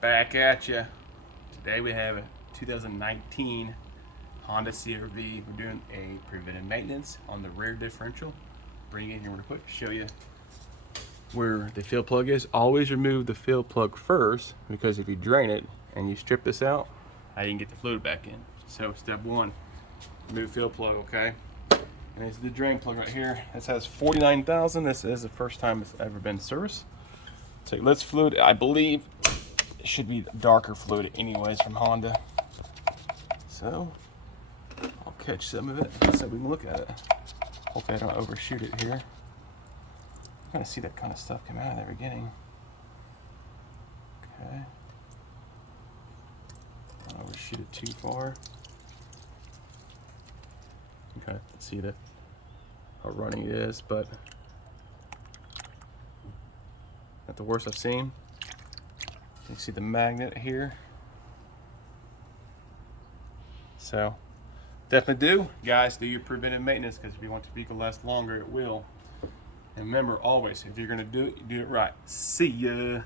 Back at you. Today we have a 2019 Honda CR-V. We're doing a preventive maintenance on the rear differential. Bring it in here real quick, show you where the fill plug is. Always remove the fill plug first, because if you drain it and you strip this out, you can get the fluid back in. So step one, remove fill plug, okay? And this is the drain plug right here. This has 49,000. This is the first time it's ever been serviced. Take let's fluid. I believe it should be darker fluid anyways from Honda. So I'll catch some of it so we can look at it. Hopefully I don't overshoot it here. I'm gonna see that kind of stuff come out of the beginning. Okay. Don't overshoot it too far. Okay, let's see how runny it is, but not the worst I've seen. You see the magnet here. So definitely guys, do your preventive maintenance, because if you want the vehicle to last longer, it will. And remember, always, if you're gonna do it right. See ya.